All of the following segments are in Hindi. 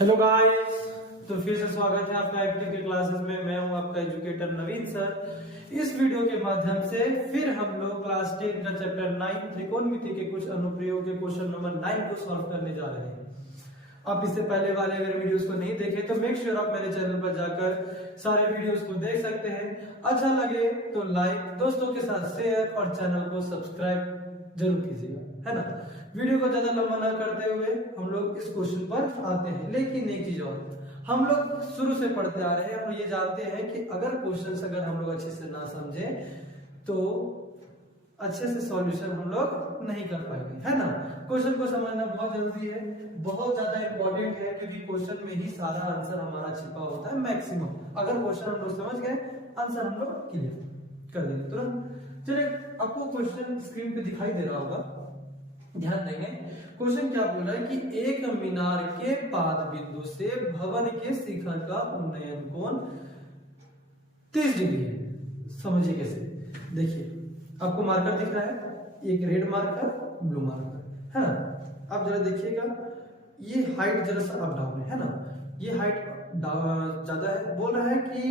हेलो गाइस, तो फिर से स्वागत है आपका एक्टिव के क्लासेस में। मैं हूं आपका एजुकेटर नवीन सर। इस वीडियो के माध्यम से फिर हम लोग क्लास 10 का चैप्टर 9 त्रिकोणमिति के कुछ अनुप्रयोग के क्वेश्चन नंबर 9 को सॉल्व करने जा रहे हैं। आप इससे पहले वाले अगर वीडियोस को नहीं देखे तो मेक श्योर आप मेरे चैनल पर जाकर सारे वीडियोस को देख सकते हैं। अच्छा लगे तो लाइक, दोस्तों के साथ शेयर और चैनल को सब्सक्राइब जरूर कीजिएगा, है ना। वीडियो को ज्यादा लंबा ना करते हुए हम लोग इस क्वेश्चन पर आते हैं। लेकिन एक चीज और, हम लोग शुरू से पढ़ते आ रहे हैं और ये जानते हैं कि अगर क्वेश्चन अगर हम लोग अच्छे से ना समझे तो अच्छे से सॉल्यूशन हम लोग नहीं कर पाएंगे, है ना। क्वेश्चन को समझना बहुत जरूरी है, बहुत ज्यादा इंपॉर्टेंट है, क्योंकि क्वेश्चन में ही सारा आंसर हमारा छिपा होता है मैक्सिमम। अगर क्वेश्चन हम लोग समझ गए, आंसर हम लोग क्लियर कर देंगे तुरंत। चलिए, आपको क्वेश्चन स्क्रीन पे दिखाई दे रहा होगा, ध्यान देंगे। क्वेश्चन क्या बोल रहा है कि एक मीनार के पाद बिंदु से भवन के शिखर का उन्नयन कोण 30 डिग्री है। समझिए कैसे। देखिए, आपको मार्कर दिख रहा है, एक रेड मार्कर, ब्लू मार्कर, है ना। आप जरा देखिएगा, ये हाइट जरा सा अप डाउन है ना। ये हाइट ज्यादा है। बोल रहा है कि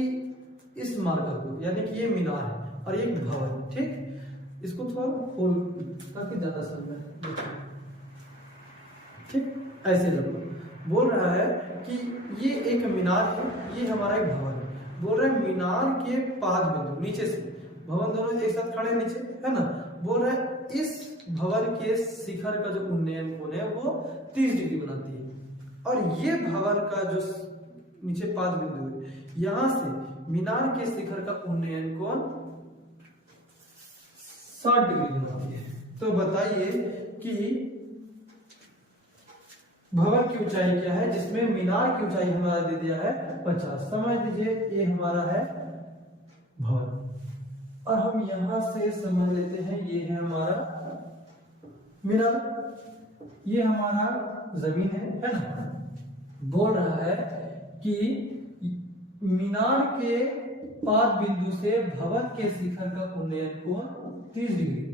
इस मार्कर को, यानी कि ये मीनार है और ये भवन, ठीक। इसको थोड़ा खोल ताकि ज्यादा समझ, ठीक, ऐसे लगो। बोल रहा है कि ये एक मीनार है, ये हमारा एक भवन है। बोल रहा है मीनार के पाद बिंदु, नीचे से भवन दोनों एक साथ खड़े नीचे, है ना। बोल रहा है इस भवन के शिखर का जो उन्नयन कोण है वो 30 डिग्री बनाती है। और ये भवन का जो नीचे पाद बिंदु है, यहां से मीनार के शिखर का उन्नयन कोण 60 डिग्री बनाती है। तो बताइए कि भवन की ऊंचाई क्या है, जिसमें मीनार की ऊंचाई हमारा दे दिया है 50। समझ लीजिए ये हमारा है भवन, और हम यहां से समझ लेते हैं ये है हमारा मीनार, ये हमारा जमीन है ना। बोल रहा है कि मीनार के पाद बिंदु से भवन के शिखर का उन्नयन कोण 30 डिग्री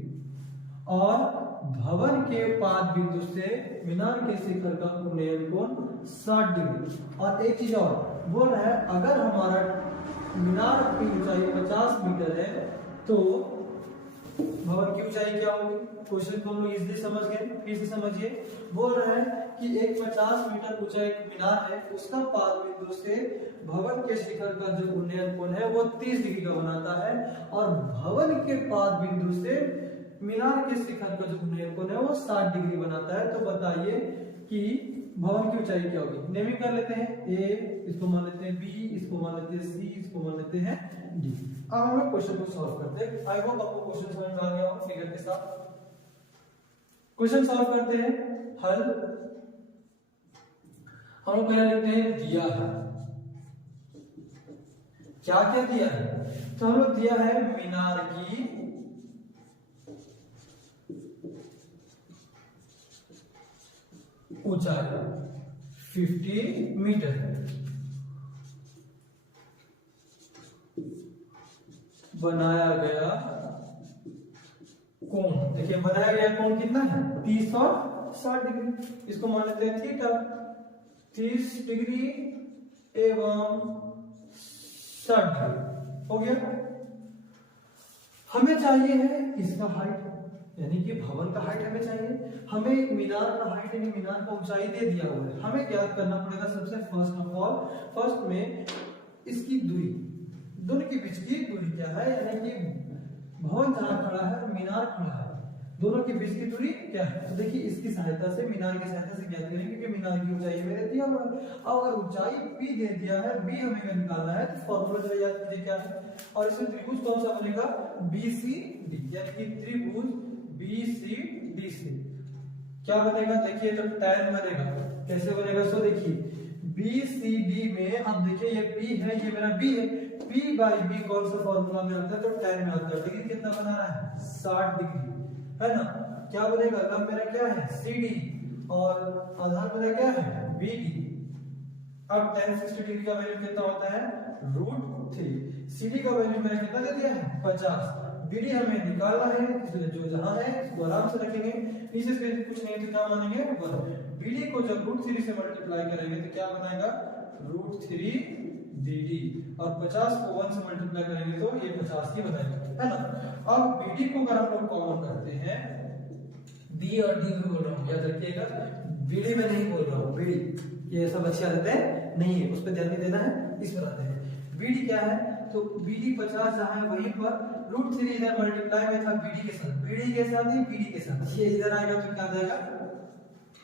और भवन के पाद बिंदु से मीनार के शिखर का उन्नयन कोण 60 डिग्री। और एक चीज और बोल रहा है, अगर हमारा मीनार की ऊंचाई 50 मीटर है तो भवन की ऊंचाई क्या होगी। क्वेश्चन को हम लोग इजीली समझ गए, फिर से समझिए। बोल रहा है कि एक 50 मीटर ऊंचा एक मीनार है, उसका पाद बिंदु से भवन के शिखर का जो उन्नयन कोण है वो 30 डिग्री का बनाता है, और भवन के पाद बिंदु से मीनार के शिखर का जो उन्नयन कोण है वो 60 डिग्री बनाता है। तो बताइए कि भवन की ऊंचाई क्या होगी। नेमिंग कर लेते हैं, ए इसको मान लेते हैं, बी इसको मान लेते हैं, सी इसको मान लेते हैं, डी। अब हम लोग क्वेश्चन को सॉल्व करते हैं। आई होप आपको क्वेश्चन समझ में आ गया हो फिगर के साथ। क्वेश्चन सॉल्व करते हैं, हल। हम लोग पहले लिखते हैं दिया है, क्या क्या दिया है। तो हम लोग दिया है मीनार की ऊंचाई 50 मीटर है, बनाया गया कोण, देखिए बनाया गया कोण कितना है 30 और 60 डिग्री। इसको मान लेते हैं थीटा, 30 डिग्री एवं 60 डिग्री हो गया। हमें चाहिए है इसका हाइट, यानी कि भवन का हाइट हमें चाहिए। हमें मीनार का हाइट यानी मीनार का ऊंचाई दे दिया हुआ है, हमें ज्ञात करना पड़ेगा सबसे फर्स्ट में इसकी दूरी, दोनों के बीच की दूरी क्या है, यानी कि भवन जहां खड़ा है मीनार खड़ा है, दोनों के बीच की दूरी क्या है। तो देखिए इसकी सहायता से, मीनार की सहायता से ज्ञात करेंगे, क्योंकि मीनार की ऊंचाई हमें दिया हुआ है। अब अगर ऊंचाई b दे दिया है, b हमें निकालना है, तो फॉर्मूला जरा याद कीजिए क्या है। और इसमें त्रिभुज कौन सा बनेगा, BCD, यानी कि त्रिभुज BCD से क्या बनेगा, देखिए तो tan बनेगा। कैसे बनेगा, सो देखिए BCD में, अब देखिए ये P है, ये मेरा B है, P बाई B कौन सा फॉर्मूला में आता है, तो tan में आता है। डिग्री कितना बना रहा है 60 डिग्री, है ना। क्या बनेगा, लंब मेरा क्या है CD और आधार मेरा क्या है BD। अब tan 60 डिग्री का वैल्यू कितना होता है √3। CD का वैल्यू मैंने कितना दे दिया है 50, बीडी हमें निकालना है, इसलिए जो जहां है इसको आराम से रखेंगे, नीचे से कुछ नहीं तो क्या मानेंगे 1। बीडी को जब √3 से मल्टीप्लाई करेंगे तो क्या बनाएगा √3 बीडी, और 50 को 1 से मल्टीप्लाई करेंगे तो ये 50 ही बनाएगा, है ना। अब बीडी को अगर हम लोग कॉमन करते हैं, बी और डी में बोल रहा हूँ, याद रखिएगा बीडी में नहीं बोल रहा हूँ, बीडी ये सब अच्छी आदतें नहीं है, उस पर ध्यान नहीं देना है, इस पर आते हैं। बीडी क्या है, तो बीडी 50 जहां है वहीं पर √3 इधर मल्टीप्लाई में था बीडी के साथ, बीडी के साथ नहीं बीडी के साथ, ये इधर आएगा तो क्या जाएगा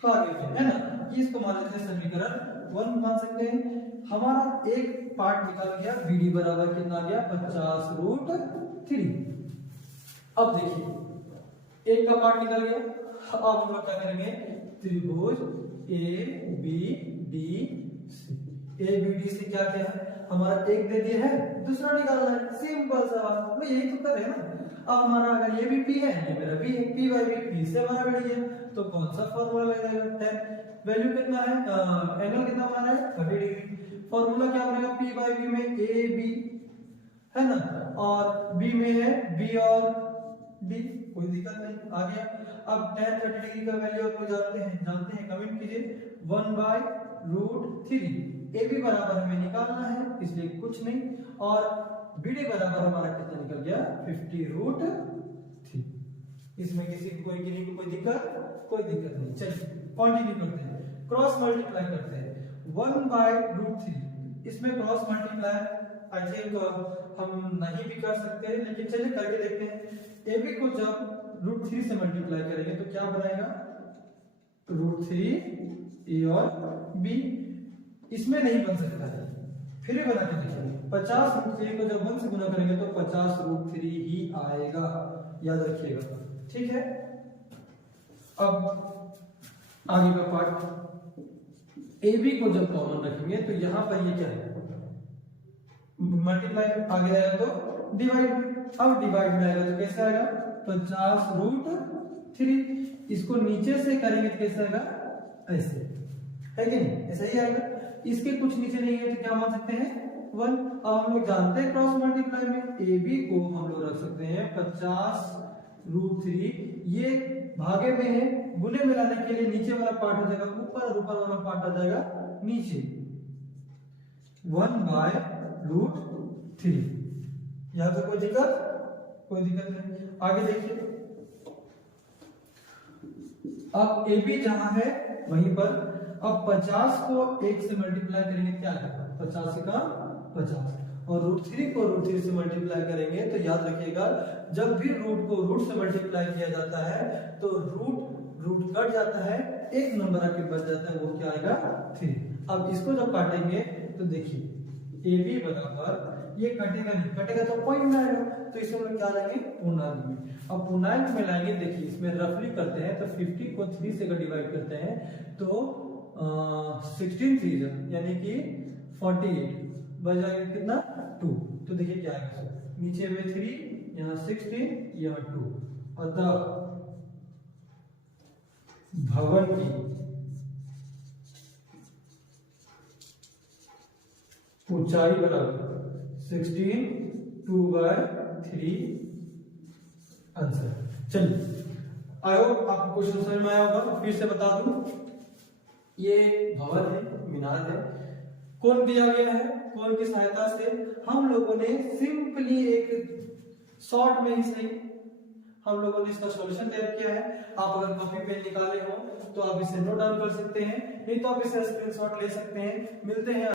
तो आगे पे, है ना। ये इसको मान लेते हैं समीकरण 1 मान सकते हैं। हमारा एक पार्ट निकल गया, बीडी बराबर कितना आ गया 50√3। अब देखिए एक का पार्ट निकल गया, अब हम लोग क्या करेंगे, त्रिभुज A B D C, A B D C क्या क्या है हमारा, एक दे दिया है, दूसरा निकालना है, सिंपल सा बात, मैं यही तो कर रहे हैं ना। अब हमारा अगर ये भी पी है, ये मेरा बी है, पी बाई बी, पी से हमारा बढ़ गया, तो कौन सा फॉर्मूला लगाएगा 10, वैल्यू कितना है, एंगल कितना हमारा है 30 डिग्री, फॉर्मूला क्या बनेगा, पी बाई बी में ए बी है ना, और बी में है बी और डी, कोई दिक्कत नहीं, आ गया। अब tan 30 डिग्री का वैल्यू आप लोग जानते हैं कमेंट कीजिए, 1/√3, ए बी बराबर हमें निकालना है इसलिए कुछ नहीं, और बीडी बराबर हमारा कितना निकल गया 50√3। इसमें किसी को कोई दिक्कत नहीं। चलिए कंटिन्यू करते हैं, क्रॉस मल्टीप्लाई करते हैं 1/√3, इसमें क्रॉस मल्टीप्लाई आई थिंक हम नहीं भी कर सकते, लेकिन चलिए करके देखते हैं। ए बी को जब √3 से मल्टीप्लाई करेंगे तो क्या बनाएगा √3 ए और बी, इसमें नहीं बन सकता है, फिर भी बना के देखेंगे। 50√3 को जब 1 से गुना करेंगे तो 50√3 ही आएगा, याद रखिएगा, ठीक है। अब आगे का पार्ट, ए बी को जब कॉमन रखेंगे तो यहां पर ये क्या है मल्टीप्लाई, आगे आएगा तो डिवाइड, अब डिवाइड में आएगा तो कैसे आएगा 50√3, इसको नीचे से करेंगे तो कैसे आएगा ऐसे, है कि नहीं, ऐसा ही आएगा। इसके कुछ नीचे नहीं है तो क्या मान सकते हैं 1। अब हम लोग जानते हैं क्रॉस मल्टीप्लाई में ए बी को हम लोग रख सकते हैं 50√3, ये भागे में है, गुने में लाने के लिए नीचे वाला पार्ट हो जाएगा ऊपर और ऊपर वाला पार्ट आ जाएगा नीचे, 1/√3। यहां तो कोई दिक्कत नहीं। आगे देखिए, अब ए बी जहां है वहीं पर, अब 50 को 1 से मल्टीप्लाई करेंगे क्या आएगा 50 का 50, और √3 को √3 से मल्टीप्लाई करेंगे तो याद रखिएगा जब भी रूट को रूट से मल्टीप्लाई किया जाता है तो रूट कट जाता है, एक नंबर आके बच जाता है, वो क्या आएगा 3। अब इसको जब काटेंगे तो देखिए ए बी बराबर, ये कटेगा नहीं, कटेगा तो पॉइंट में आएगा, तो इसमें हम क्या लाएंगे पूर्णांक में। अब पूर्णांक में लाएंगे, देखिए इसमें रफली करते हैं तो 50 को 3 से डिवाइड करते हैं तो 16 3 यानी कि 48 बच जाएगा कितना 2, तो देखिए क्या आएगा, नीचे में 3, यहाँ 16, यहाँ 2, अतः भवन की ऊंचाई बराबर 16 2/3 आंसर। चलिए आई होप आपको क्वेश्चन समझ में आया होगा, फिर से बता दूं, ये भवन है, मीनार है, कौन दिया गया है, कौन की सहायता से हम लोगों ने सिंपली एक शॉर्ट में ही सही हम लोगों ने इसका सॉल्यूशन तैयार किया है। आप अगर कॉपी पेन निकाले हो तो आप इसे नोट डाउन कर सकते हैं, नहीं तो आप इसे स्क्रीनशॉट ले सकते हैं। मिलते हैं